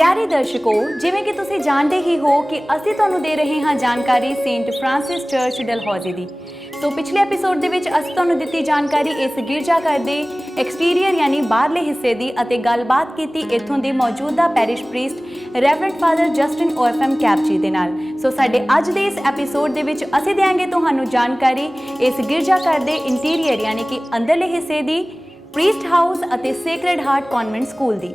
प्यारे दर्शकों, जिवें कि तुसीं जाणदे ही हो कि असीं तुहानूं दे रहे हां जानकारी सेंट फ्रांसिस चर्च डलहौजी दी। सो पिछले एपीसोड दे विच असीं तुहानूं दित्ती जानकारी इस गिरजाघर दे एक्सटीरियर यानी बाहरले हिस्से दी अते गलबात कीती इत्थों दे मौजूदा parish priest reverend father Justin OFM Capuchin दे नाल। सो साडे अज दे इस एपीसोड दे विच असीं देंगे तुहानूं जानकारी इस गिरजाघर दे इंटीरियर यानी कि अंदरले हिस्से दी, प्रीस्ट हाउस अते सेक्रेड हार्ट कॉन्वेंट स्कूल दी।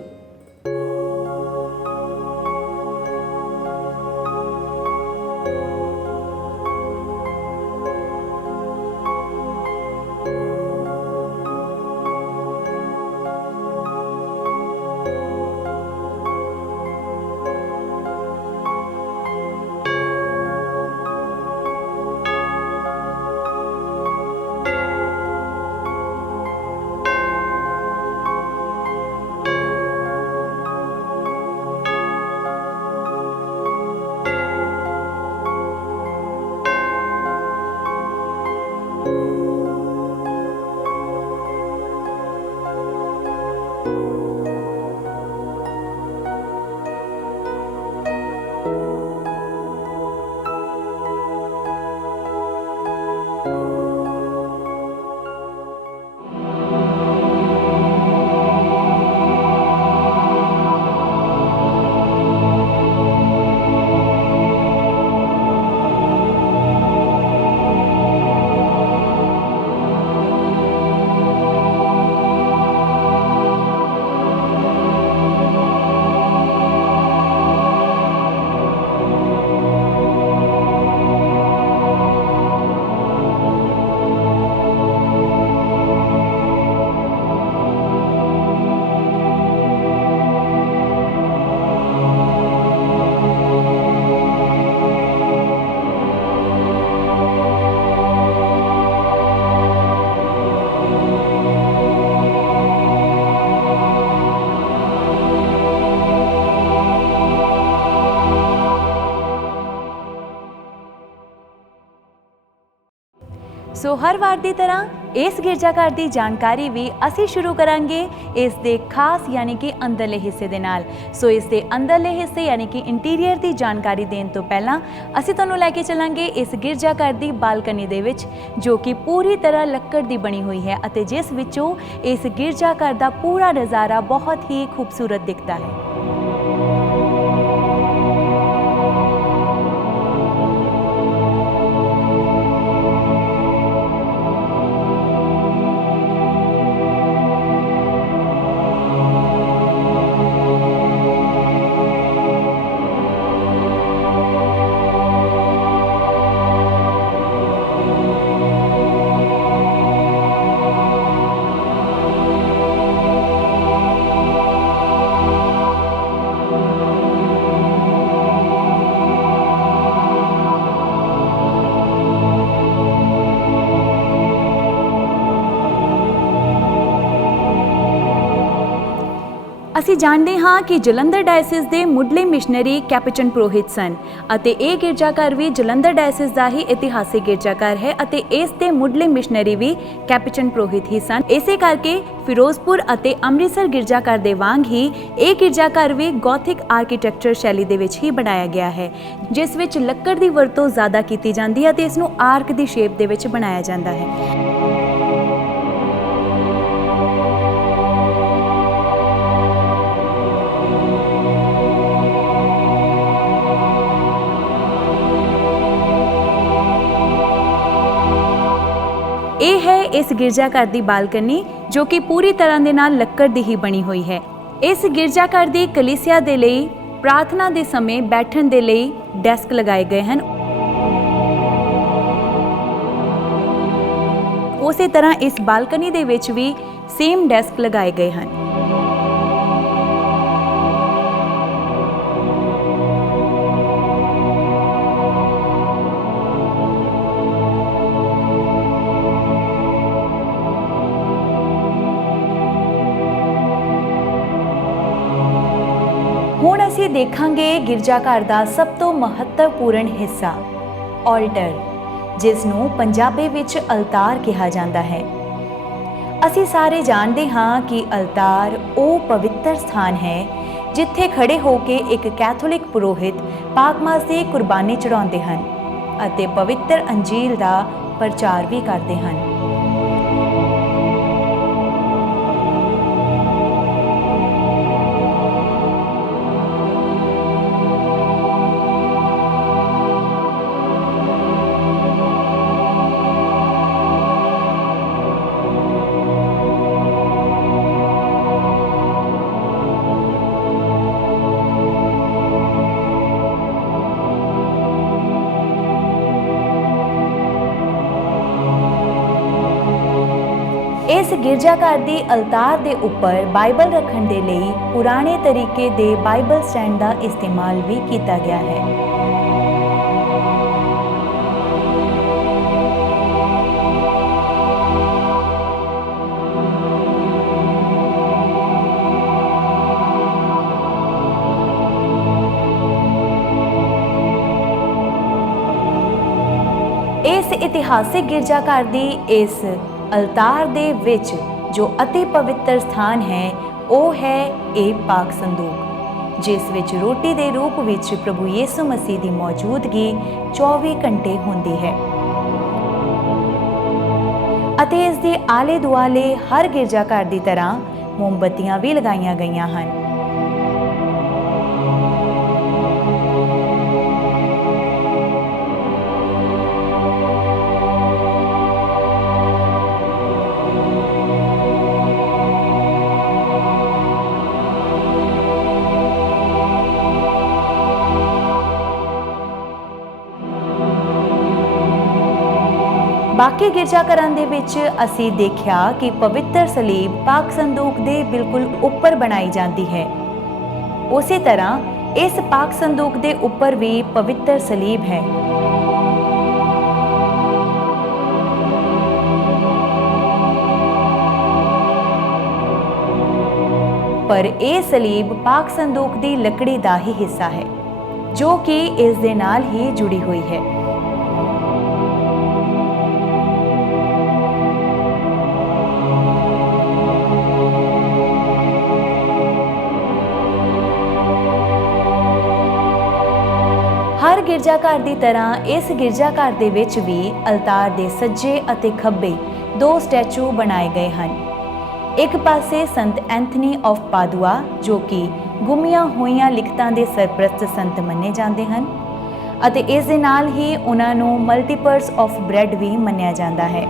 सो हर वार की तरह इस गिरजाघर की जानकारी भी असी शुरू करांगे इस दे खास यानी कि अंदरले हिस्से दे नाल। सो इस दे अंदरले हिस्से यानी कि इंटीरियर की जानकारी देने तो पहला असी तुहानूं लैके चलांगे इस गिरजाघर की बालकनी दे विच, जो कि पूरी तरह लक्कड़ की बनी हुई है अते जिस विचों इस गिरजाघर का पूरा नज़ारा बहुत ही खूबसूरत दिखता है। ਅਸੀਂ ਜਾਣਦੇ ਹਾਂ ਕਿ ਜਲੰਧਰ ਡਾਇਸਿਸ ਦੇ ਮੁੱਢਲੇ ਮਿਸ਼ਨਰੀ ਕੈਪਚਨ ਪੁਰੋਹਿਤ ਸਨ ਅਤੇ ਇਹ ਗਿਰਜਾਘਰ ਵੀ ਜਲੰਧਰ ਡਾਇਸਿਸ ਦਾ ਹੀ ਇਤਿਹਾਸਿਕ ਗਿਰਜਾਘਰ ਹੈ ਅਤੇ ਇਸ ਦੇ ਮੁੱਢਲੇ ਮਿਸ਼ਨਰੀ ਵੀ ਕੈਪਚਨ ਪੁਰੋਹਿਤ ਹੀ ਸਨ। ਇਸੇ ਕਰਕੇ ਫਿਰੋਜ਼ਪੁਰ ਅਤੇ ਅੰਮ੍ਰਿਤਸਰ ਗਿਰਜਾਘਰ ਦੇ ਵਾਂਗ ਹੀ ਇਹ ਗਿਰਜਾਘਰ ਵੀ ਗੋਥਿਕ ਆਰਕੀਟੈਕਚਰ ਸ਼ੈਲੀ ਦੇ ਵਿੱਚ ਹੀ ਬਣਾਇਆ ਗਿਆ ਹੈ, ਜਿਸ ਵਿੱਚ ਲੱਕੜ ਦੀ ਵਰਤੋਂ ਜ਼ਿਆਦਾ ਕੀਤੀ ਜਾਂਦੀ ਹੈ ਅਤੇ ਇਸ ਨੂੰ ਆਰਕ ਦੀ ਸ਼ੇਪ ਦੇ ਵਿੱਚ ਬਣਾਇਆ ਜਾਂਦਾ ਹੈ। ਇਹ ਹੈ ਇਸ ਗਿਰਜਾਘਰ ਦੀ ਬਾਲਕਨੀ, ਜੋ ਕਿ ਪੂਰੀ ਤਰ੍ਹਾਂ ਦੇ ਨਾਲ ਲੱਕੜ ਦੀ ਹੀ ਬਣੀ ਹੋਈ ਹੈ। ਇਸ ਗਿਰਜਾਘਰ ਦੀ ਕਲੀਸਿਆ ਦੇ ਲਈ ਪ੍ਰਾਰਥਨਾ ਦੇ ਸਮੇਂ ਬੈਠਣ ਦੇ ਲਈ ਡੈਸਕ ਲਗਾਏ ਗਏ ਹਨ। ਉਸੇ ਤਰ੍ਹਾਂ ਇਸ ਬਾਲਕਨੀ ਦੇ ਵਿੱਚ ਵੀ ਸੇਮ ਡੈਸਕ ਲਗਾਏ ਗਏ ਹਨ। ਹੁਣ ਅਸੀਂ ਦੇਖਾਂਗੇ ਗਿਰਜਾਘਰ ਦਾ ਸਭ ਤੋਂ ਮਹੱਤਵਪੂਰਨ ਹਿੱਸਾ ਆਲਟਰ, ਜਿਸ ਨੂੰ ਪੰਜਾਬੀ ਵਿੱਚ ਅਲਤਾਰ ਕਿਹਾ ਜਾਂਦਾ ਹੈ। ਅਸੀਂ ਸਾਰੇ ਜਾਣਦੇ ਹਾਂ ਕਿ ਅਲਤਾਰ ਉਹ ਪਵਿੱਤਰ ਸਥਾਨ ਹੈ ਜਿੱਥੇ ਖੜੇ ਹੋ ਕੇ ਇੱਕ ਕੈਥੋਲਿਕ ਪੁਰੋਹਿਤ ਪਾਕ ਮਾਸ ਦੀ ਕੁਰਬਾਨੀ ਚੜਾਉਂਦੇ ਹਨ ਅਤੇ ਪਵਿੱਤਰ ਅੰਜੀਲ ਦਾ ਪ੍ਰਚਾਰ ਵੀ ਕਰਦੇ ਹਨ। ਇਸ ਗਿਰਜਾਘਰ ਦੀ ਅਲਤਾਰ ਦੇ ਉੱਪਰ ਬਾਈਬਲ ਰੱਖਣ ਦੇ ਲਈ ਪੁਰਾਣੇ ਤਰੀਕੇ ਦੇ ਬਾਈਬਲ ਸਟੈਂਡ ਦਾ ਇਸਤੇਮਾਲ ਵੀ ਕੀਤਾ ਗਿਆ ਹੈ। ਇਸ ਇਤਿਹਾਸਿਕ ਗਿਰਜਾਘਰ ਦੀ ਇਸ ਅਲਤਾਰ ਦੇ ਵਿੱਚ ਜੋ ਅਤੀ ਪਵਿੱਤਰ ਸਥਾਨ ਹੈ ਉਹ ਹੈ ਇਹ ਪਾਕ ਸੰਦੂਕ, ਜਿਸ ਵਿੱਚ ਰੋਟੀ ਦੇ ਰੂਪ ਵਿੱਚ ਪ੍ਰਭੂ ਯਿਸੂ ਮਸੀਹ ਦੀ ਮੌਜੂਦਗੀ 24 ਘੰਟੇ ਹੁੰਦੀ ਹੈ ਅਤੇ ਇਸ ਦੇ ਆਲੇ ਦੁਆਲੇ ਹਰ ਗਿਰਜਾਘਰ ਦੀ ਤਰ੍ਹਾਂ ਮੋਮਬੱਤੀਆਂ ਵੀ ਲਗਾਈਆਂ ਗਈਆਂ ਹਨ। ਬਾਕੀ ਗਿਰਜਾਘਰਾਂ ਦੇ ਵਿੱਚ ਅਸੀਂ ਦੇਖਿਆ ਕਿ ਪਵਿੱਤਰ ਸਲੀਬ ਪਾਕ ਸੰਦੂਕ ਦੇ ਬਿਲਕੁਲ ਉੱਪਰ ਬਣਾਈ ਜਾਂਦੀ ਹੈ। ਉਸੇ ਤਰ੍ਹਾਂ ਇਸ ਪਾਕ ਸੰਦੂਕ ਦੇ ਉੱਪਰ ਵੀ ਪਵਿੱਤਰ ਸਲੀਬ ਹੈ। ਪਰ ਇਹ ਸਲੀਬ ਪਾਕ ਸੰਦੂਕ ਦੀ ਲੱਕੜੀ ਦਾ ਹੀ ਹਿੱਸਾ ਹੈ ਜੋ ਕਿ ਇਸ ਦੇ ਨਾਲ ਹੀ ਜੁੜੀ ਹੋਈ ਹੈ। ਹਰ ਗਿਰਜਾਘਰ ਦੀ ਤਰ੍ਹਾਂ ਇਸ ਗਿਰਜਾਘਰ ਦੇ ਵਿੱਚ ਵੀ ਅਲਤਾਰ ਦੇ ਸੱਜੇ ਅਤੇ ਖੱਬੇ 2 ਸਟੈਚੂ ਬਣਾਏ ਗਏ ਹਨ। ਇੱਕ ਪਾਸੇ ਸੰਤ ਐਂਥਨੀ ਆਫ ਪਾਦੂਆ ਜੋ ਕਿ ਗੁੰਮੀਆਂ ਹੋਈਆਂ ਲਿਖਤਾਂ ਦੇ ਸਰਪ੍ਰਸਤ ਸੰਤ ਮੰਨੇ ਜਾਂਦੇ ਹਨ ਅਤੇ ਇਸ ਦੇ ਨਾਲ ਹੀ ਉਹਨਾਂ ਨੂੰ ਮਲਟੀਪਲਸ ਆਫ ਬ੍ਰੈਡ ਵੀ ਮੰਨਿਆ ਜਾਂਦਾ ਹੈ।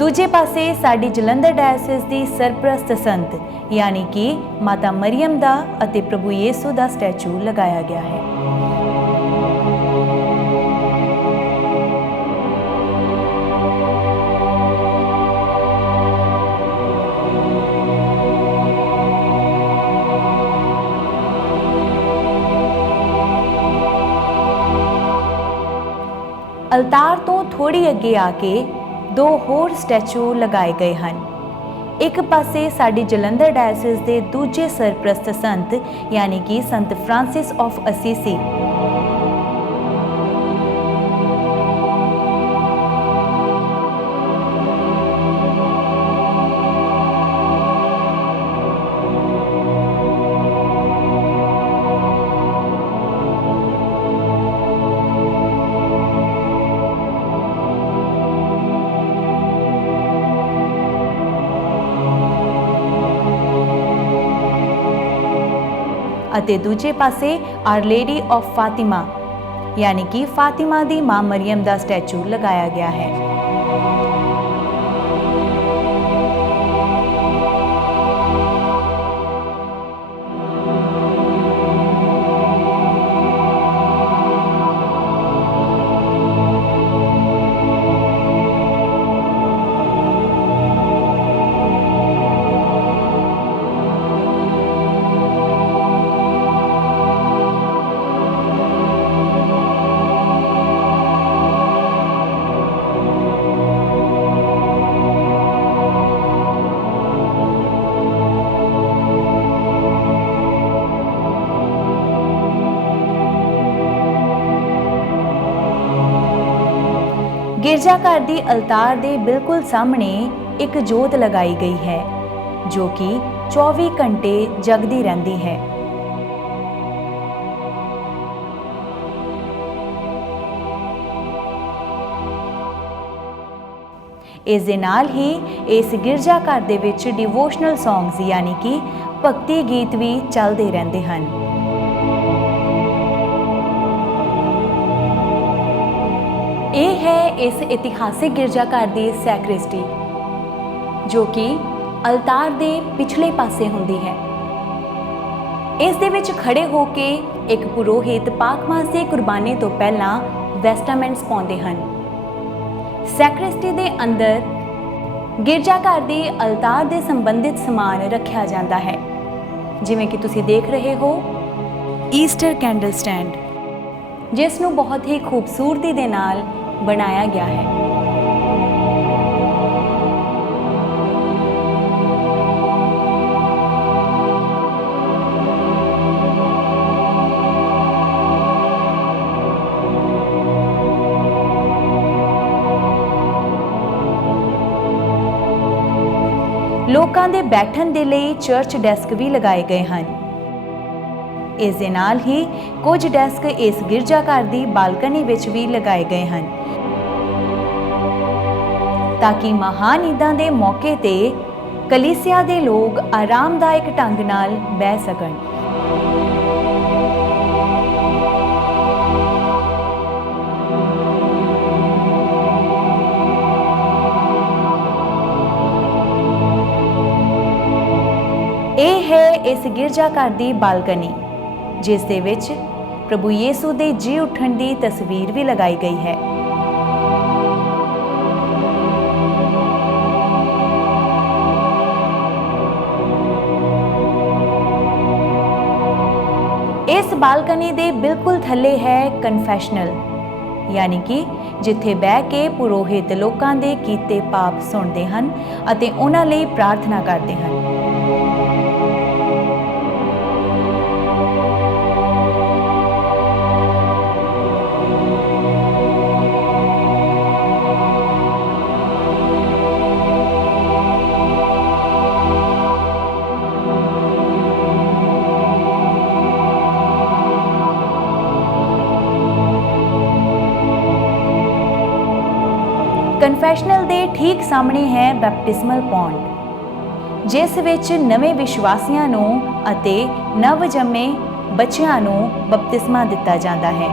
ਦੂਜੇ ਪਾਸੇ ਸਾਡੀ ਜਲੰਧਰ ਡਾਇਓਸੀਸ ਦੀ ਸਰਪ੍ਰਸਤ ਸੰਤ ਯਾਨੀ ਕਿ ਮਾਤਾ ਮਰੀਅਮ ਦਾ ਅਤੇ ਪ੍ਰਭੂ ਯਿਸੂ ਦਾ ਸਟੈਚੂ ਲਗਾਇਆ ਗਿਆ ਹੈ। ਅਲਤਾਰ ਤੋਂ ਥੋੜੀ ਅੱਗੇ ਆ ਕੇ 2 ਹੋਰ ਸਟੈਚੂ ਲਗਾਏ ਗਏ ਹਨ। ਇੱਕ ਪਾਸੇ ਸਾਡੀ ਜਲੰਧਰ ਡਾਇਓਸੀਸ ਦੇ ਦੂਜੇ ਸਰਪ੍ਰਸਤ ਸੰਤ ਯਾਨੀ ਕਿ ਸੰਤ ਫ੍ਰਾਂਸਿਸ ਆਫ ਅਸੀਸੀ ਅਤੇ ਦੂਜੇ ਪਾਸੇ ਆਰ ਲੇਡੀ ਆਫ ਫਾਤਿਮਾ ਯਾਨੀ ਕਿ ਫਾਤਿਮਾ ਦੀ ਮਾਂ ਮਰੀਅਮ ਦਾ ਸਟੈਚੂ ਲਗਾਇਆ ਗਿਆ ਹੈ। गिरजाघर ਦੀ ਅਲਤਾਰ ਦੇ ਬਿਲਕੁਲ ਸਾਹਮਣੇ ਇੱਕ ਜੋਤ ਲਗਾਈ ਗਈ ਹੈ ਜੋ ਕਿ 24 ਘੰਟੇ ਜਗਦੀ ਰਹਿੰਦੀ ਹੈ। ਇਸ ਦੇ ਨਾਲ ਹੀ ਇਸ ਗਿਰਜਾਘਰ ਦੇ ਵਿੱਚ ਡਿਵੋਸ਼ਨਲ ਸੌਂਗਸ ਯਾਨੀ ਕਿ ਭਗਤੀ ਗੀਤ ਵੀ ਚੱਲਦੇ ਰਹਿੰਦੇ ਹਨ। ਇਹ ਹੈ ਇਸ ਇਤਿਹਾਸਿਕ ਗਿਰਜਾਘਰ ਦੀ ਸੈਕ੍ਰਿਸਟੀ ਜੋ ਕਿ ਅਲਤਾਰ ਦੇ ਪਿਛਲੇ ਪਾਸੇ ਹੁੰਦੀ ਹੈ। ਇਸ ਦੇ ਵਿੱਚ ਖੜੇ ਹੋ ਕੇ ਇੱਕ ਪੁਰੋਹਿਤ ਪਾਕਮਾਸ ਦੀ ਕੁਰਬਾਨੀ ਤੋਂ ਪਹਿਲਾਂ ਵੈਸਟਾਮੈਂਟਸ ਪਾਉਂਦੇ ਹਨ। ਸੈਕ੍ਰਿਸਟੀ ਦੇ ਅੰਦਰ ਗਿਰਜਾਘਰ ਦੀ ਅਲਤਾਰ ਦੇ ਸੰਬੰਧਿਤ ਸਮਾਨ ਰੱਖਿਆ ਜਾਂਦਾ ਹੈ, ਜਿਵੇਂ ਕਿ ਤੁਸੀਂ ਦੇਖ ਰਹੇ ਹੋ ਈਸਟਰ ਕੈਂਡਲ ਸਟੈਂਡ, ਜਿਸ ਨੂੰ ਬਹੁਤ ਹੀ ਖੂਬਸੂਰਤੀ ਦੇ ਨਾਲ ਬਣਾਇਆ ਗਿਆ ਹੈ। ਲੋਕਾਂ ਦੇ ਬੈਠਣ ਦੇ ਲਈ ਚਰਚ ਡੈਸਕ ਵੀ ਲਗਾਏ ਗਏ ਹਨ। ਇਸ ਦੇ ਨਾਲ ਹੀ ਕੁਝ ਡੈਸਕ ਇਸ ਗਿਰਜਾਘਰ ਦੀ ਬਾਲਕਨੀ ਵਿੱਚ ਵੀ ਲਗਾਏ ਗਏ ਹਨ ਤਾਂ ਕਿ ਮਹਾਨ ਈਦਾਂ ਦੇ ਮੌਕੇ ਤੇ ਕਲੀਸਿਆ ਦੇ ਲੋਕ ਆਰਾਮਦਾਇਕ ਢੰਗ ਨਾਲ ਬਹਿ ਸਕਣ। ਇਹ ਹੈ ਇਸ ਗਿਰਜਾਘਰ ਦੀ ਬਾਲਕਨੀ, ਜਿਸ ਦੇ ਵਿੱਚ ਪ੍ਰਭੂ ਯੀਸ਼ੂ ਦੇ ਜੀ ਉੱਠਣ ਦੀ ਤਸਵੀਰ ਵੀ ਲਗਾਈ ਗਈ ਹੈ। ਇਸ ਬਾਲਕਨੀ ਦੇ ਬਿਲਕੁਲ ਥੱਲੇ ਹੈ ਕਨਫੈਸ਼ਨਲ, ਯਾਨੀ ਕਿ ਜਿੱਥੇ ਬਹਿ ਕੇ ਪੁਰੋਹਿਤ ਲੋਕਾਂ ਦੇ ਕੀਤੇ ਪਾਪ ਸੁਣਦੇ ਹਨ ਅਤੇ ਉਹਨਾਂ ਲਈ ਪ੍ਰਾਰਥਨਾ ਕਰਦੇ ਹਨ। ਕਨਫੈਸ਼ਨਲ ਦੇ ਠੀਕ ਸਾਹਮਣੇ ਹੈ ਬੈਪਟਿਸਮਲ ਪੌਂਡ, ਜਿਸ ਵਿੱਚ ਨਵੇਂ ਵਿਸ਼ਵਾਸੀਆਂ ਨੂੰ ਅਤੇ ਨਵ ਜੰਮੇ ਬੱਚਿਆਂ ਨੂੰ ਬਪਤਿਸਮਾ ਦਿੱਤਾ ਜਾਂਦਾ ਹੈ।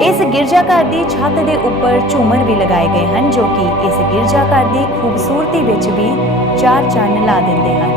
ਇਸ ਗਿਰਜਾਘਰ ਦੀ ਛੱਤ ਦੇ ਉੱਪਰ ਝੂਮਰ ਵੀ ਲਗਾਏ ਗਏ ਹਨ ਜੋ ਕਿ ਇਸ ਗਿਰਜਾਘਰ ਦੀ ਖੂਬਸੂਰਤੀ ਵਿੱਚ ਵੀ ਚਾਰ ਚੰਨ ਲਾ ਦਿੰਦੇ ਹਨ।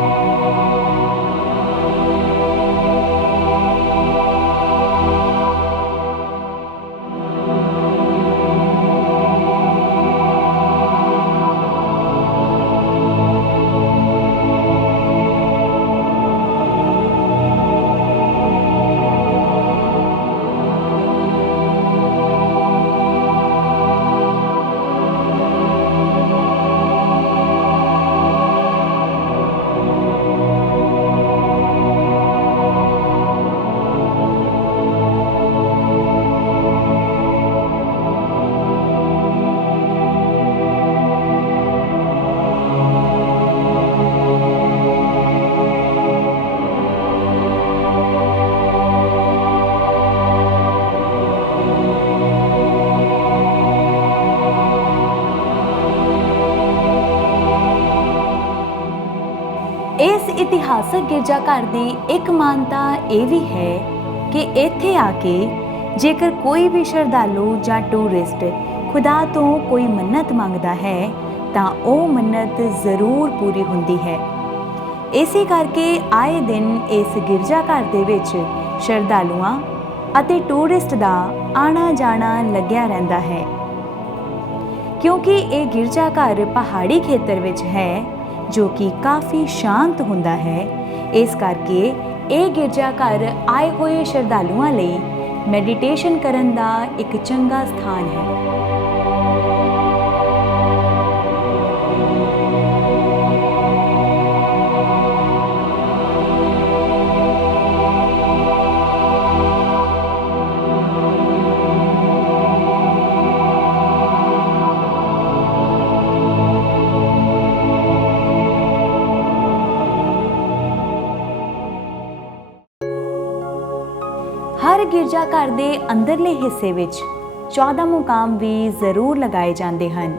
ਇਸ ਇਤਿਹਾਸਕ ਗਿਰਜਾਘਰ ਦੀ ਇੱਕ ਮਾਨਤਾ ਇਹ ਵੀ ਹੈ ਕਿ ਇੱਥੇ ਆ ਕੇ ਜੇਕਰ ਕੋਈ ਵੀ ਸ਼ਰਧਾਲੂ ਜਾਂ ਟੂਰਿਸਟ ਖੁਦਾ ਤੋਂ ਕੋਈ ਮੰਨਤ ਮੰਗਦਾ ਹੈ ਤਾਂ ਉਹ ਮੰਨਤ ਜ਼ਰੂਰ ਪੂਰੀ ਹੁੰਦੀ ਹੈ। ਇਸੇ ਕਰਕੇ ਆਏ ਦਿਨ ਇਸ ਗਿਰਜਾਘਰ ਦੇ ਵਿੱਚ ਸ਼ਰਧਾਲੂਆਂ ਅਤੇ ਟੂਰਿਸਟ ਦਾ ਆਣਾ ਜਾਣਾ ਲੱਗਿਆ ਰਹਿੰਦਾ ਹੈ। ਕਿਉਂਕਿ ਇਹ ਗਿਰਜਾਘਰ ਪਹਾੜੀ ਖੇਤਰ ਵਿੱਚ ਹੈ ਜੋ ਕਿ ਕਾਫੀ ਸ਼ਾਂਤ ਹੁੰਦਾ ਹੈ, ਇਸ ਕਰਕੇ ਇਹ ਗਿਰਜਾਘਰ ਆਏ ਹੋਏ ਸ਼ਰਧਾਲੂਆਂ ਲਈ ਮੈਡੀਟੇਸ਼ਨ ਕਰਨ ਦਾ ਇੱਕ ਚੰਗਾ ਸਥਾਨ ਹੈ। ਹਰ ਗਿਰਜਾ ਘਰ ਦੇ ਅੰਦਰਲੇ ਹਿੱਸੇ ਵਿੱਚ 14 ਮੁਕਾਮ ਵੀ ਜ਼ਰੂਰ ਲਗਾਏ ਜਾਂਦੇ ਹਨ।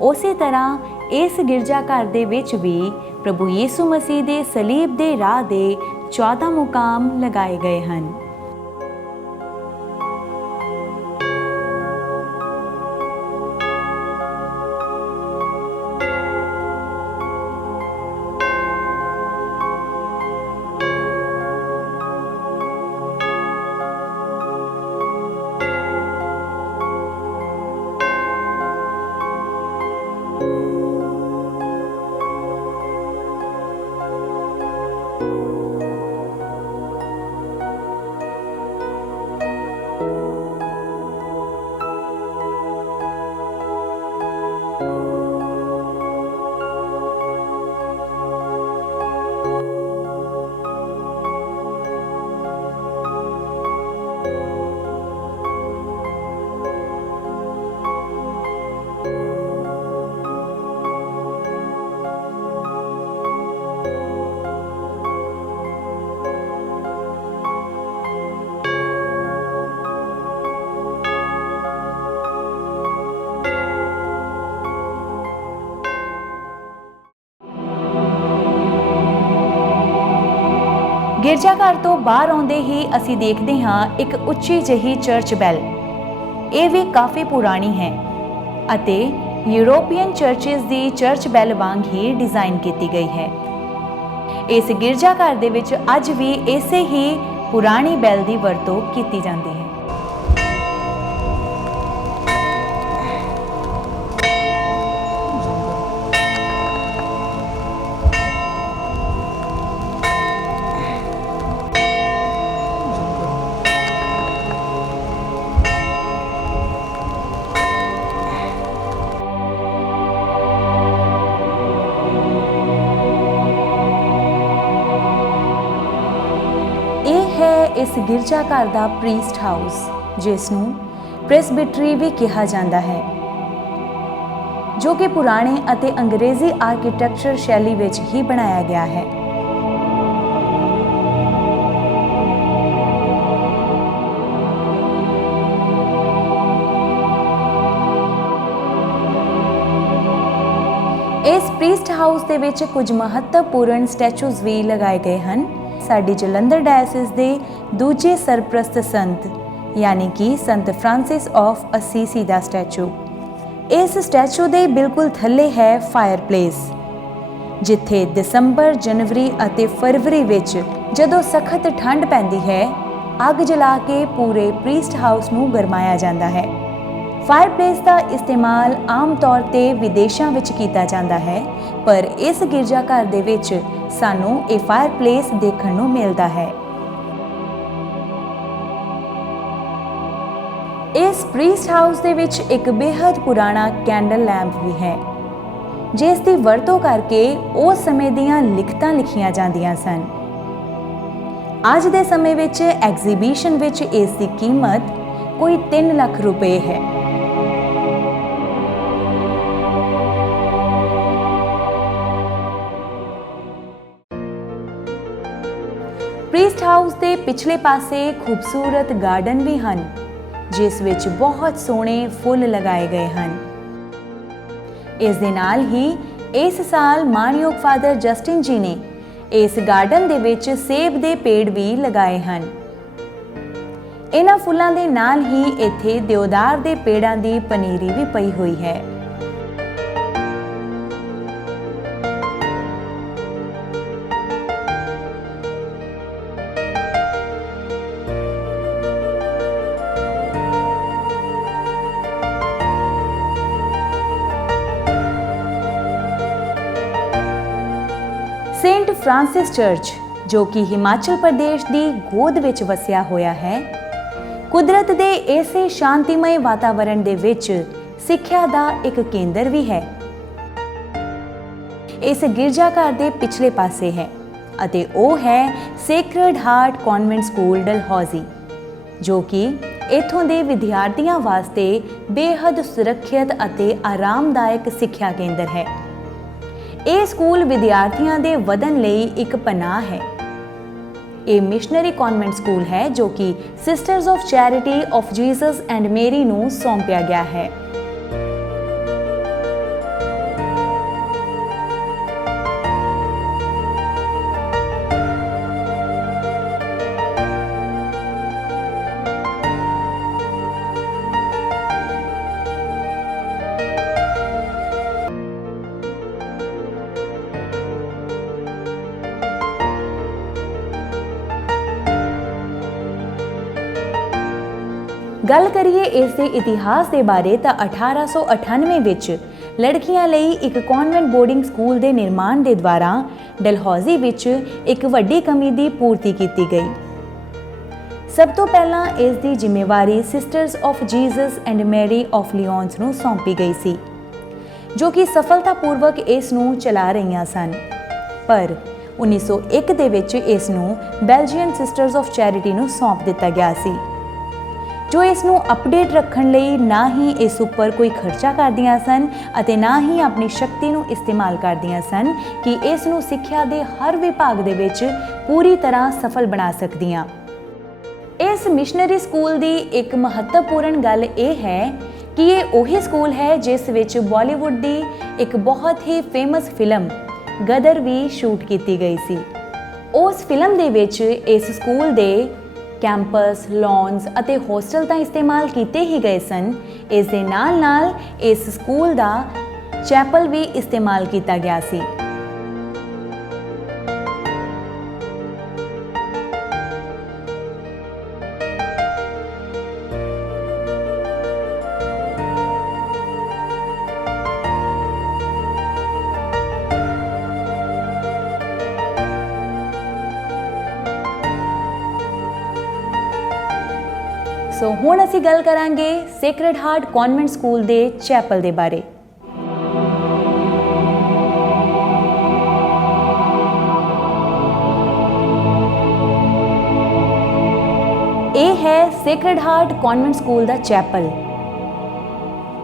ਉਸੇ ਤਰ੍ਹਾਂ ਇਸ ਗਿਰਜਾ ਘਰ ਦੇ ਵਿੱਚ ਵੀ ਪ੍ਰਭੂ ਯਿਸੂ ਮਸੀਹ ਦੇ ਸਲੀਬ ਦੇ ਰਾਹ ਦੇ 14 ਮੁਕਾਮ ਲਗਾਏ ਗਏ ਹਨ। ਗਿਰਜਾ ਘਰ ਤੋਂ ਬਾਹਰ ਆਉਂਦੇ ਹੀ ਅਸੀਂ ਦੇਖਦੇ ਹਾਂ ਇੱਕ ਉੱਚੀ ਜਿਹੀ ਚਰਚ ਬੈਲ। ਇਹ ਵੀ ਕਾਫੀ ਪੁਰਾਣੀ ਹੈ ਅਤੇ ਯੂਰੋਪੀਅਨ ਚਰਚਿਸ ਦੀ ਚਰਚ ਬੈਲ ਵਾਂਗ ਹੀ ਡਿਜ਼ਾਈਨ ਕੀਤੀ ਗਈ ਹੈ। ਇਸ ਗਿਰਜਾ ਘਰ ਦੇ ਵਿੱਚ ਅੱਜ ਵੀ ਇਸੇ ਹੀ ਪੁਰਾਣੀ ਬੈਲ ਦੀ ਵਰਤੋਂ ਕੀਤੀ ਜਾਂਦੀ ਹੈ। ਇਸ ਗਿਰਜਾ ਘਰ ਦਾ ਪ੍ਰੀਸਟ ਹਾਊਸ, ਜਿਸ ਨੂੰ ਪ੍ਰੈਸਬਿਟਰੀ ਵੀ ਕਿਹਾ ਜਾਂਦਾ ਹੈ, ਜੋ ਕਿ ਪੁਰਾਣੇ ਅਤੇ ਅੰਗਰੇਜ਼ੀ ਆਰਕੀਟੈਕਚਰ ਸ਼ੈਲੀ ਵਿੱਚ ਹੀ ਬਣਾਇਆ ਗਿਆ ਹੈ। ਇਸ ਪ੍ਰੀਸਟ ਹਾਊਸ ਦੇ ਵਿੱਚ ਕੁਝ ਮਹੱਤਵਪੂਰਨ ਸਟੈਚੂਜ਼ ਵੀ ਲਗਾਏ ਗਏ ਹਨ। ਸਾਡੀ ਜਲੰਧਰ ਡਾਇਸਿਸ ਦੇ ਦੂਜੇ ਸਰਪ੍ਰਸਤ ਸੰਤ ਯਾਨੀ ਕਿ ਸੰਤ ਫ੍ਰਾਂਸਿਸ ਆਫ ਅਸੀਸੀ ਦਾ ਸਟੈਚੂ। ਇਸ ਸਟੈਚੂ ਦੇ ਬਿਲਕੁਲ ਥੱਲੇ ਹੈ ਫਾਇਰਪਲੇਸ, ਜਿੱਥੇ ਦਸੰਬਰ, ਜਨਵਰੀ ਅਤੇ ਫਰਵਰੀ ਵਿੱਚ ਜਦੋਂ ਸਖਤ ਠੰਡ ਪੈਂਦੀ ਹੈ, ਅੱਗ ਜਲਾ ਕੇ ਪੂਰੇ ਪ੍ਰੀਸਟ ਹਾਊਸ ਨੂੰ ਗਰਮਾਇਆ ਜਾਂਦਾ ਹੈ। ਫਾਇਰਪਲੇਸ ਦਾ ਇਸਤੇਮਾਲ ਆਮ ਤੌਰ ਤੇ ਵਿਦੇਸ਼ਾਂ ਵਿੱਚ ਕੀਤਾ ਜਾਂਦਾ ਹੈ, ਪਰ ਇਸ ਗਿਰਜਾ ਘਰ ਦੇ ਵਿੱਚ ਸਾਨੂੰ ਇਹ ਫਾਇਰਪਲੇਸ ਦੇਖਣ ਨੂੰ ਮਿਲਦਾ ਹੈ। ਇਸ ਪ੍ਰੀਸਟ ਹਾਊਸ ਦੇ ਵਿੱਚ ਇੱਕ ਬੇहद ਪੁਰਾਣਾ ਕੈਂਡਲ ਲੈਂਪ ਵੀ ਹੈ, ਜਿਸ ਦੀ ਵਰਤੋਂ ਕਰਕੇ ਉਸ ਸਮੇਂ ਦੀਆਂ ਲਿਖਤਾਂ ਲਿਖੀਆਂ ਜਾਂਦੀਆਂ ਸਨ। ਅੱਜ ਦੇ ਸਮੇਂ ਵਿੱਚ ਐਗਜ਼ੀਬਿਸ਼ਨ ਵਿੱਚ ਇਸ ਦੀ ਕੀਮਤ ਕੋਈ 3 ਲੱਖ ਰੁਪਏ ਹੈ। ਪ੍ਰੀਸਟ ਹਾਊਸ ਦੇ ਪਿਛਲੇ ਪਾਸੇ ਖੂਬਸੂਰਤ ਗਾਰਡਨ ਵੀ ਹਨ, ਜਿਸ ਵਿੱਚ ਬਹੁਤ ਸੋਹਣੇ ਫੁੱਲ ਲਗਾਏ ਗਏ ਹਨ। ਇਸ ਦੇ ਨਾਲ ਹੀ ਇਸ ਸਾਲ ਮਾਣਯੋਗ ਫਾਦਰ ਜਸਟਿਨ ਜੀ ਨੇ ਇਸ ਗਾਰਡਨ ਦੇ ਵਿੱਚ ਸੇਬ ਦੇ ਪੇੜ ਵੀ ਲਗਾਏ ਹਨ। ਇਹਨਾਂ ਫੁੱਲਾਂ ਦੇ ਨਾਲ ਹੀ ਇੱਥੇ ਦੇਵਦਾਰ ਦੇ ਪੇੜਾਂ ਦੀ ਪਨੀਰੀ ਵੀ ਪਈ ਹੋਈ ਹੈ। सेंट फ्रांसिस चर्च, जो कि हिमाचल प्रदेश की गोद विच वसिया होया है, ਕੁਦਰਤ ਦੇ ਇਸੇ ਸ਼ਾਂਤੀਮਈ ਵਾਤਾਵਰਣ ਦੇ ਵਿੱਚ ਸਿੱਖਿਆ ਦਾ ਇੱਕ ਕੇਂਦਰ ਵੀ ਹੈ। ਇਸ ਗਿਰਜਾਘਰ ਦੇ ਪਿਛਲੇ ਪਾਸੇ ਹੈ ਅਤੇ ਉਹ ਹੈ sacred heart convent school Dalhousie, ਜੋ ਕਿ ਇੱਥੋਂ ਦੇ ਵਿਦਿਆਰਥੀਆਂ ਵਾਸਤੇ ਬੇਹੱਦ ਸੁਰੱਖਿਅਤ ਅਤੇ ਆਰਾਮਦਾਇਕ ਸਿੱਖਿਆ ਕੇਂਦਰ ਹੈ। ਇਹ ਸਕੂਲ ਵਿਦਿਆਰਥੀਆਂ ਦੇ ਵਧਣ ਲਈ ਇੱਕ ਪਨਾਹ ਹੈ। ਇਹ ਮਿਸ਼ਨਰੀ ਕਨਵੈਂਟ ਸਕੂਲ ਹੈ ਜੋ ਕਿ sisters of charity of Jesus and Mary ਨੂੰ ਸੌਂਪਿਆ ਗਿਆ ਹੈ। ਗੱਲ ਕਰੀਏ ਇਸ ਦੇ ਇਤਿਹਾਸ ਦੇ ਬਾਰੇ ਤਾਂ 1898 ਵਿੱਚ ਲੜਕੀਆਂ ਲਈ ਇੱਕ ਕਨਵੈਂਟ ਬੋਰਡਿੰਗ ਸਕੂਲ ਦੇ ਨਿਰਮਾਣ ਦੇ ਦੁਆਰਾ ਡਲਹੌਜ਼ੀ ਵਿੱਚ ਇੱਕ ਵੱਡੀ ਕਮੀ ਦੀ ਪੂਰਤੀ ਕੀਤੀ ਗਈ। ਸਭ ਤੋਂ ਪਹਿਲਾਂ ਇਸ ਦੀ ਜ਼ਿੰਮੇਵਾਰੀ sisters of Jesus and Mary of Lyons ਨੂੰ ਸੌਂਪੀ ਗਈ ਸੀ, ਜੋ ਕਿ ਸਫਲਤਾਪੂਰਵਕ ਇਸ ਨੂੰ ਚਲਾ ਰਹੀਆਂ ਸਨ। ਪਰ 1901 ਦੇ ਵਿੱਚ ਇਸ ਨੂੰ ਬੈਲਜੀਅਨ ਸਿਸਟਰਸ ਆਫ ਚੈਰਿਟੀ ਨੂੰ ਸੌਂਪ ਦਿੱਤਾ ਗਿਆ ਸੀ, ਜੋ ਇਸ ਨੂੰ ਅਪਡੇਟ ਰੱਖਣ ਲਈ ਨਾ ਹੀ ਇਸ ਉੱਪਰ ਕੋਈ ਖਰਚਾ ਕਰਦੀਆਂ ਸਨ ਅਤੇ ਨਾ ਹੀ ਆਪਣੀ ਸ਼ਕਤੀ ਨੂੰ ਇਸਤੇਮਾਲ ਕਰਦੀਆਂ ਸਨ ਕਿ ਇਸ ਨੂੰ ਸਿੱਖਿਆ ਦੇ ਹਰ ਵਿਭਾਗ ਦੇ ਵਿੱਚ ਪੂਰੀ ਤਰ੍ਹਾਂ ਸਫਲ ਬਣਾ ਸਕਦੀਆਂ। ਇਸ ਮਿਸ਼ਨਰੀ ਸਕੂਲ ਦੀ ਇੱਕ ਮਹੱਤਵਪੂਰਨ ਗੱਲ ਇਹ ਹੈ ਕਿ ਇਹ ਉਹੀ ਸਕੂਲ ਹੈ ਜਿਸ ਵਿੱਚ ਬਾਲੀਵੁੱਡ ਦੀ ਇੱਕ ਬਹੁਤ ਹੀ ਫੇਮਸ ਫਿਲਮ ਗਦਰ ਵੀ ਸ਼ੂਟ ਕੀਤੀ ਗਈ ਸੀ। ਉਸ ਫਿਲਮ ਦੇ ਵਿੱਚ ਇਸ ਸਕੂਲ ਦੇ ਕੈਂਪਸ, ਲੌਨਸ ਅਤੇ ਹੋਸਟਲ ਤਾਂ ਇਸਤੇਮਾਲ ਕੀਤੇ ਹੀ ਗਏ ਸਨ। ਇਸ ਦੇ ਨਾਲ ਇਸ ਸਕੂਲ ਦਾ ਚੈਪਲ ਵੀ ਇਸਤੇਮਾਲ ਕੀਤਾ ਗਿਆ ਸੀ। ਸੋ ਹੁਣ ਅਸੀਂ ਗੱਲ ਕਰਾਂਗੇ ਸੇਕਰਡ ਹਾਰਟ ਕਨਵੈਂਟ ਸਕੂਲ ਦੇ ਚੈਪਲ ਦੇ ਬਾਰੇ। ਇਹ ਹੈ ਸੇਕਰਡ ਹਾਰਟ ਕਨਵੈਂਟ ਸਕੂਲ ਦਾ ਚੈਪਲ,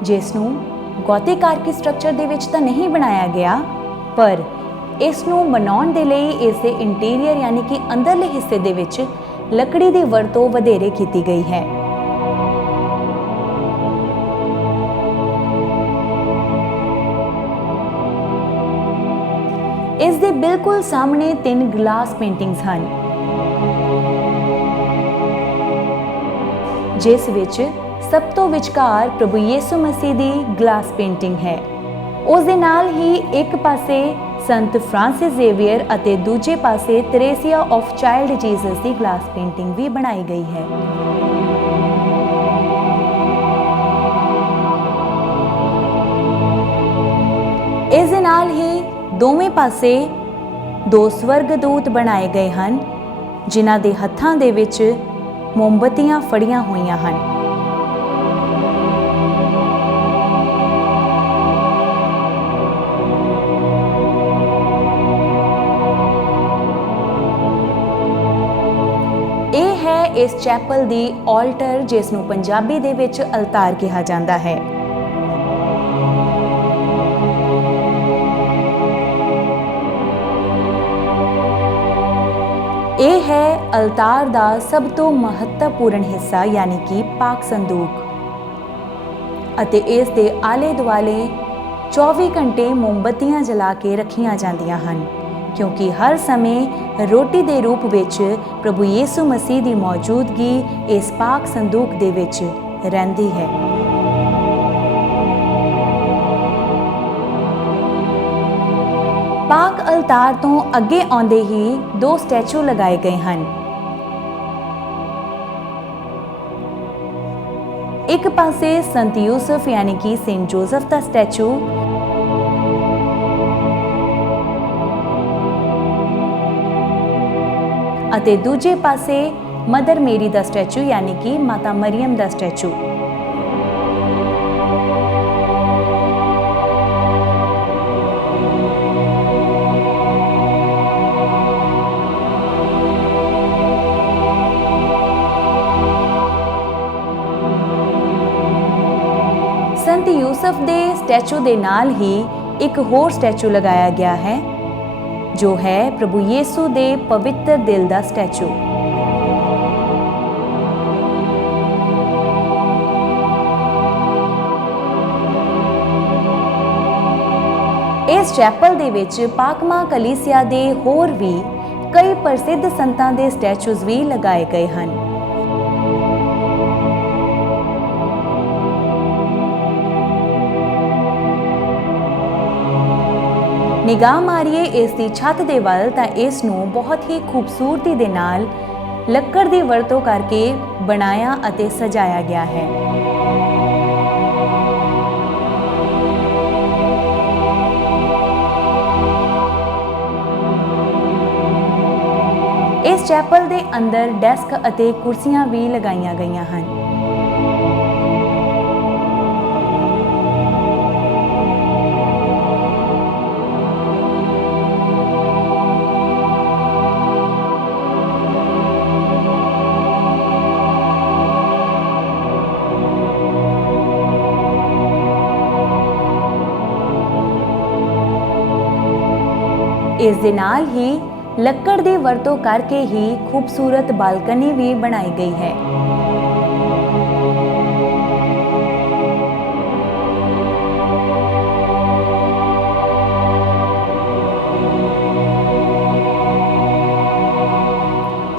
ਜਿਸ ਨੂੰ ਗੋਥਿਕ ਆਰਕੀਟੈਕਚਰ ਦੇ ਵਿੱਚ ਤਾਂ ਨਹੀਂ ਬਣਾਇਆ ਗਿਆ, ਪਰ ਇਸ ਨੂੰ ਬਣਾਉਣ ਦੇ ਲਈ ਇਸ ਦੇ ਇੰਟੀਰੀਅਰ ਯਾਨੀ ਕਿ ਅੰਦਰਲੇ ਹਿੱਸੇ ਦੇ ਵਿੱਚ ਲੱਕੜੀ ਦੀ ਵਰਤੋਂ ਵਧੇਰੇ ਕੀਤੀ ਗਈ ਹੈ। ਇਸ ਦੇ ਬਿਲਕੁਲ ਸਾਹਮਣੇ 3 ਗਲਾਸ ਪੇਂਟਿੰਗਸ ਹਨ, ਜਿਸ ਵਿੱਚ ਸਭ ਤੋਂ ਵਿਚਕਾਰ ਪ੍ਰਭੂ ਯਿਸੂ ਮਸੀਹ ਦੀ ਗਲਾਸ ਪੇਂਟਿੰਗ ਹੈ। ਉਸ ਦੇ ਨਾਲ ਹੀ ਇੱਕ ਪਾਸੇ ਸੰਤ ਫ੍ਰਾਂਸਿਸ ਜ਼ੇਵੀਅਰ ਅਤੇ ਦੂਜੇ ਪਾਸੇ ਤਰੇਸੀਆ of child Jesus the glass painting ਵੀ ਬਣਾਈ ਗਈ ਹੈ। ਇਸ ਦੇ ਨਾਲ ਹੀ ਦੋਵੇਂ ਪਾਸੇ 2 ਸਵਰਗਦੂਤ ਬਣਾਏ ਗਏ ਹਨ, ਜਿਨ੍ਹਾਂ ਦੇ ਹੱਥਾਂ ਦੇ ਵਿੱਚ ਮੋਮਬੱਤੀਆਂ ਫੜੀਆਂ ਹੋਈਆਂ ਹਨ। ਇਹ ਹੈ ਇਸ ਚੈਪਲ ਦੀ ਆਲਟਰ, ਜਿਸ ਨੂੰ ਪੰਜਾਬੀ ਦੇ ਵਿੱਚ ਅਲਤਾਰ ਕਿਹਾ ਜਾਂਦਾ ਹੈ। ਇਹ ਹੈ ਅਲਤਾਰ ਦਾ ਸਭ ਤੋਂ ਮਹੱਤਵਪੂਰਨ ਹਿੱਸਾ ਯਾਨੀ ਕਿ ਪਾਕ ਸੰਦੂਕ, ਅਤੇ ਇਸ ਦੇ ਆਲੇ ਦੁਆਲੇ 24 ਘੰਟੇ ਮੋਮਬੱਤੀਆਂ ਜਲਾ ਕੇ ਰੱਖੀਆਂ ਜਾਂਦੀਆਂ ਹਨ, ਕਿਉਂਕਿ ਹਰ ਸਮੇਂ ਰੋਟੀ ਦੇ ਰੂਪ ਵਿੱਚ ਪ੍ਰਭੂ ਯਿਸੂ ਮਸੀਹ ਦੀ ਮੌਜੂਦਗੀ ਇਸ ਪਾਕ ਸੰਦੂਕ ਦੇ ਵਿੱਚ ਰਹਿੰਦੀ ਹੈ। ਪਾਕ ਅਲਤਾਰ ਤੋਂ ਅੱਗੇ ਆਉਂਦੇ ਹੀ 2 ਸਟੈਚੂ ਲਗਾਏ ਗਏ ਹਨ। ਇੱਕ ਪਾਸੇ ਸੰਤ ਯੂਸਫ ਯਾਨੀ ਕਿ ਸੇਂਟ ਜੋਸਫ ਦਾ ਸਟੈਚੂ ਅਤੇ ਦੂਜੇ ਪਾਸੇ ਮਦਰ ਮੇਰੀ ਦਾ ਸਟੈਚੂ यानी कि माता मरियम ਦਾ ਸਟੈਚੂ। संत यूसुफ ਦੇ ਸਟੈਚੂ ਦੇ ਨਾਲ ਹੀ ਇੱਕ ਹੋਰ ਸਟੈਚੂ ਲਗਾਇਆ ਗਿਆ ਹੈ जो है प्रभु यीशु दे पवित्र दिल दा स्टैचू। इस चैपल दे विच पाकमा कलीसिया दे होर भी कई प्रसिद्ध संतां दे स्टैचूज भी लगाए गए हैं। ਨਿਗਾਹ ਮਾਰੀਏ ਇਸ ਦੀ ਛੱਤ ਦੇ ਵੱਲ ਤਾਂ ਇਸ ਨੂੰ ਬਹੁਤ ਹੀ ਖੂਬਸੂਰਤੀ ਦੇ ਨਾਲ ਲੱਕੜ ਦੀ ਵਰਤੋਂ ਕਰਕੇ ਬਣਾਇਆ ਅਤੇ ਸਜਾਇਆ ਗਿਆ ਹੈ। ਇਸ ਚੈਪਲ ਦੇ ਅੰਦਰ ਡੈਸਕ ਅਤੇ ਕੁਰਸੀਆਂ ਵੀ ਲਗਾਈਆਂ ਗਈਆਂ ਹਨ। ਇਸ ਦੇ ਨਾਲ ਹੀ ਲੱਕੜ ਦੀ ਵਰਤੋਂ ਕਰਕੇ ਹੀ ਖੂਬਸੂਰਤ ਬਾਲਕਨੀ ਵੀ ਬਣਾਈ ਗਈ ਹੈ।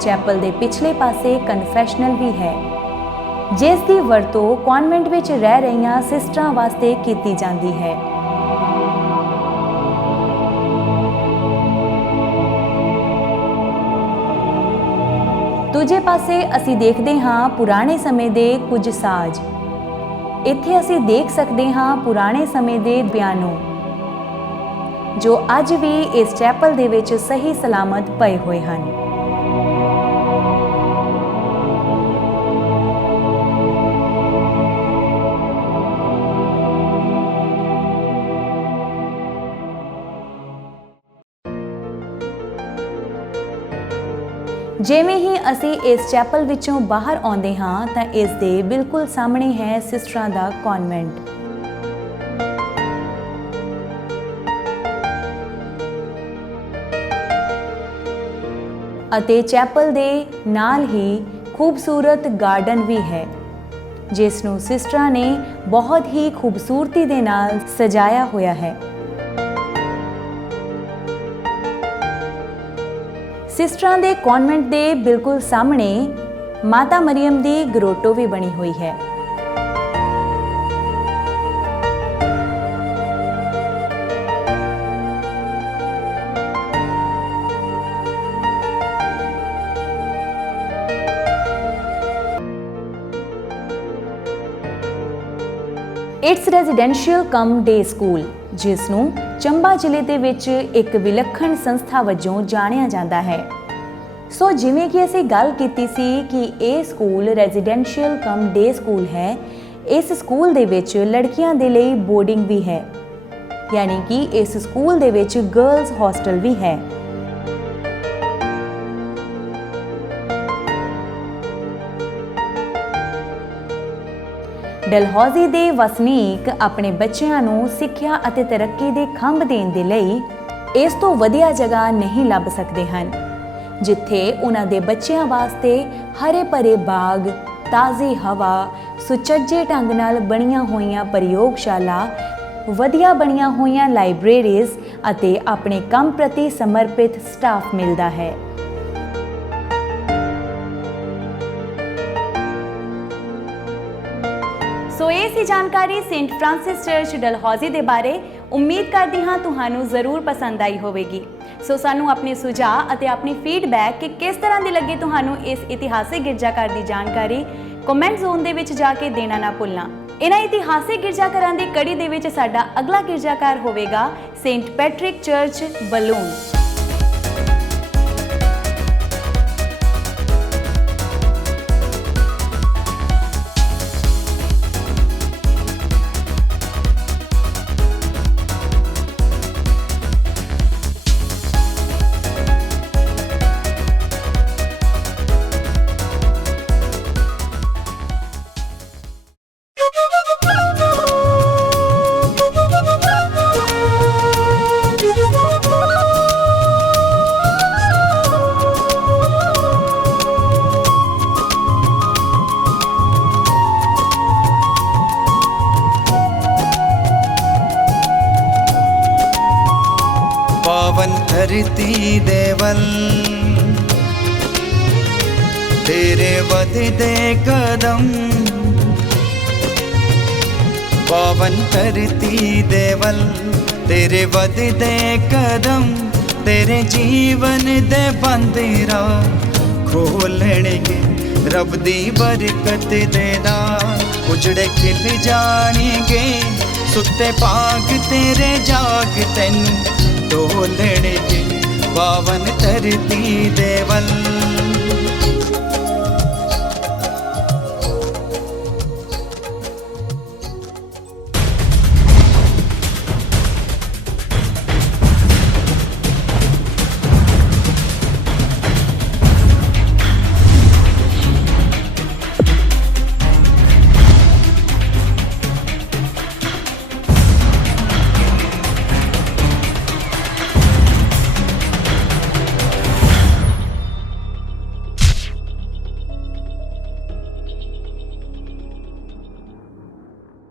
ਚੈਪਲ ਦੇ ਪਿਛਲੇ ਪਾਸੇ ਕਨਫੈਸ਼ਨਲ ਵੀ ਹੈ ਜਿਸ ਦੀ ਵਰਤੋਂ ਕਨਵੈਂਟ ਵਿੱਚ ਰਹਿ ਰਹੀਆਂ ਸਿਸਟਰਾਂ ਵਾਸਤੇ ਕੀਤੀ ਜਾਂਦੀ ਹੈ। ਦੂਜੇ ਪਾਸੇ ਅਸੀਂ ਦੇਖਦੇ ਹਾਂ ਪੁਰਾਣੇ ਸਮੇਂ ਦੇ ਕੁਝ ਸਾਜ਼। ਇੱਥੇ ਅਸੀਂ ਦੇਖ ਸਕਦੇ ਹਾਂ ਪੁਰਾਣੇ ਸਮੇਂ ਦੇ ਪਿਆਨੋ ਜੋ ਅੱਜ ਵੀ ਇਸ ਚੈਪਲ ਦੇ ਵਿੱਚ ਸਹੀ ਸਲਾਮਤ ਪਏ ਹੋਏ ਹਨ। ਜਿਵੇਂ ਹੀ ਅਸੀਂ ਇਸ ਚੈਪਲ ਵਿੱਚੋਂ ਬਾਹਰ ਆਉਂਦੇ ਹਾਂ ਤਾਂ ਇਸ ਦੇ ਬਿਲਕੁਲ ਸਾਹਮਣੇ ਹੈ ਸਿਸਟਰਾਂ ਦਾ ਕਨਵੈਂਟ। ਅਤੇ ਚੈਪਲ ਦੇ ਨਾਲ ਹੀ ਖੂਬਸੂਰਤ ਗਾਰਡਨ ਵੀ ਹੈ ਜਿਸ ਨੂੰ ਸਿਸਟਰਾਂ ਨੇ ਬਹੁਤ ਹੀ ਖੂਬਸੂਰਤੀ ਦੇ ਨਾਲ ਸਜਾਇਆ ਹੋਇਆ ਹੈ। ਸਿਸਟਰਾਂ ਦੇ ਕਨਵੈਂਟ ਦੇ ਬਿਲਕੁਲ ਸਾਹਮਣੇ ਮਾਤਾ ਮਰੀਮ ਦੀ ਗਰੋਟੋ ਵੀ ਬਣੀ ਹੋਈ ਹੈ। It's residential cum day school ਜਿਸ ਨੂੰ ਚੰਬਾ ਜ਼ਿਲ੍ਹੇ ਦੇ ਵਿੱਚ ਇੱਕ ਵਿਲੱਖਣ ਸੰਸਥਾ ਵਜੋਂ ਜਾਣਿਆ ਜਾਂਦਾ ਹੈ। ਸੋ ਜਿਵੇਂ ਕਿ ਅਸੀਂ ਗੱਲ ਕੀਤੀ ਸੀ ਕਿ ਇਹ school residential cum day school ਹੈ। ਇਸ ਸਕੂਲ ਦੇ ਵਿੱਚ ਲੜਕੀਆਂ ਦੇ ਲਈ ਬੋਰਡਿੰਗ ਵੀ ਹੈ ਯਾਨੀ ਕਿ ਇਸ ਸਕੂਲ ਦੇ ਵਿੱਚ ਗਰਲਜ਼ ਹੌਸਟਲ ਵੀ ਹੈ। ਡਲਹੌਜ਼ੀ ਦੇ ਵਸਨੀਕ ਆਪਣੇ ਬੱਚਿਆਂ ਨੂੰ ਸਿੱਖਿਆ ਅਤੇ ਤਰੱਕੀ ਦੇ ਖੰਭ ਦੇਣ ਦੇ ਲਈ ਇਸ ਤੋਂ ਵਧੀਆ ਜਗ੍ਹਾ ਨਹੀਂ ਲੱਭ ਸਕਦੇ ਹਨ ਜਿੱਥੇ ਉਹਨਾਂ ਦੇ ਬੱਚਿਆਂ ਵਾਸਤੇ ਹਰੇ ਭਰੇ ਬਾਗ, ਤਾਜ਼ੀ ਹਵਾ, ਸੁਚੱਜੇ ਢੰਗ ਨਾਲ ਬਣੀਆਂ ਹੋਈਆਂ ਪ੍ਰਯੋਗਸ਼ਾਲਾ, ਵਧੀਆ ਬਣੀਆਂ ਹੋਈਆਂ ਲਾਇਬ੍ਰੇਰੀਜ਼ ਅਤੇ ਆਪਣੇ ਕੰਮ ਪ੍ਰਤੀ ਸਮਰਪਿਤ ਸਟਾਫ ਮਿਲਦਾ ਹੈ। ਸੋ ਇਹ ਸੀ ਜਾਣਕਾਰੀ ਸੇਂਟ ਫ੍ਰਾਂਸਿਸ ਚਰਚ ਡਲਹੌਜ਼ੀ ਦੇ ਬਾਰੇ। ਉਮੀਦ ਕਰਦੀ ਹਾਂ ਤੁਹਾਨੂੰ ਜ਼ਰੂਰ ਪਸੰਦ ਆਈ ਹੋਵੇਗੀ। ਸੋ ਸਾਨੂੰ ਆਪਣੇ ਸੁਝਾਅ ਅਤੇ ਆਪਣੀ ਫੀਡਬੈਕ ਕਿ ਕਿਸ ਤਰ੍ਹਾਂ ਦੀ ਲੱਗੀ ਤੁਹਾਨੂੰ ਇਸ ਇਤਿਹਾਸਿਕ ਗਿਰਜਾਘਰ ਦੀ ਜਾਣਕਾਰੀ ਕਮੈਂਟ ਜ਼ੋਨ ਦੇ ਵਿੱਚ ਜਾ ਕੇ ਦੇਣਾ ਨਾ ਭੁੱਲਣਾ। ਇਹਨਾਂ ਇਤਿਹਾਸਿਕ ਗਿਰਜਾਘਰਾਂ ਦੀ ਕੜੀ ਦੇ ਵਿੱਚ ਸਾਡਾ ਅਗਲਾ ਗਿਰਜਾਘਰ ਹੋਵੇਗਾ ਸੇਂਟ ਪੈਟਰਿਕ ਚਰਚ ਬਲੂਨ। ਧਰਤੀ ਦੇ ਵੱਲ ਤੇਰੇ ਵਧਦੇ ਕਦਮ ਪਾਵਨ ਧਰਤੀ ਦੇ ਵੱਲ ਤੇਰੇ ਵਧਦੇ ਕਦਮ ਤੇਰੇ ਜੀਵਨ ਦੇ ਬੰਦ ਰਾਹ ਖੋਲਣਗੇ ਰੱਬ ਦੀ ਬਰਕਤ ਦੇ ਨਾਲ ਉਜੜੇ ਖਿਲ ਜਾਣਗੇ ਸੁੱਤੇ ਭਾਗ ਤੇਰੇ ਜਾਗ ਤੈਨੂੰ ਢੋਲਣਗੇ ਪਾਵਨ ਧਰਤੀ ਦੇ ਵੱਲ